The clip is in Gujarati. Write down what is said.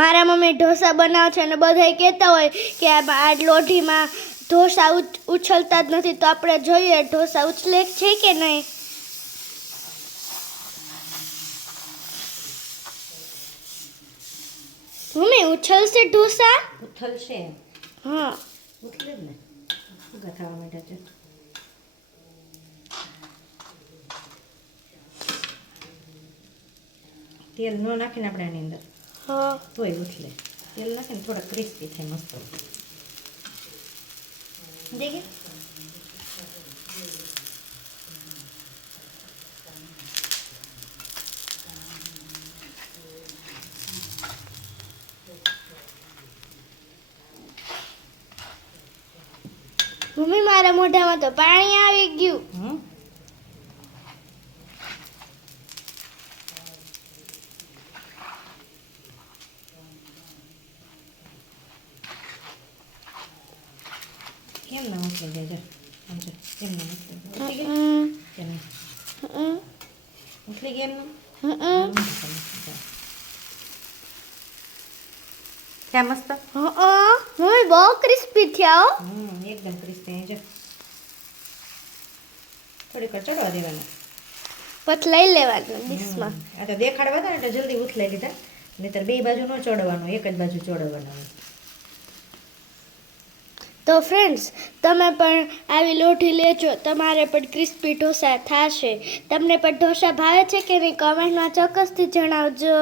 મારા મમ્મી ઢોસા બનાવે છે અને બધાય કહેતા હોય કે આ લોઢીમાં ઢોસા ઉછળતા જ નથી, તો આપણે જોઈએ ઢોસા ઉછળે છે કે નહીં. મમ્મી ઉછળશે ઢોસા? ઉથલશે. હા ઉથલે જ ને. ઉગા થવા માંડ્યા છે. તેલ ન નાખીને આપણે આની અંદર હા તોય ઉથલે. તેલ નાખીને થોડા ક્રિસ્પી થાય મસ્ત. દેખે મમ્મી મારા મોઢામાં તો પાણી આવી ગયું. કેમ ના ઉથલી જાય છે? સમજો કેમ ના ઉથલી જાય? કેમ ઉથલી ગયા એમનું? ક્યાં મસ્ત? મમ્મી બહુ ક્રિસ્પી થયા હો. એકદમ ક્રિસ્પી છે. થોડીક વાર ચડવા દેવાનું. પછી લઈ લેવાનું ડીશમાં. આ તો દેખાડવા હતા ને એટલે જલ્દી ઉથલાઈ લીધા. નહીંતર બે બાજુ ન ચોડવાનું, એક જ બાજુ ચોડવાનું. તો ફ્રેન્ડ્સ, તમે પણ આવી લોઢી લેજો, તમારે પણ ક્રિસ્પી ઢોસા થશે. તમને પણ ઢોસા ભાવે છે કે નહીં કમેન્ટમાં ચોક્કસથી જણાવજો.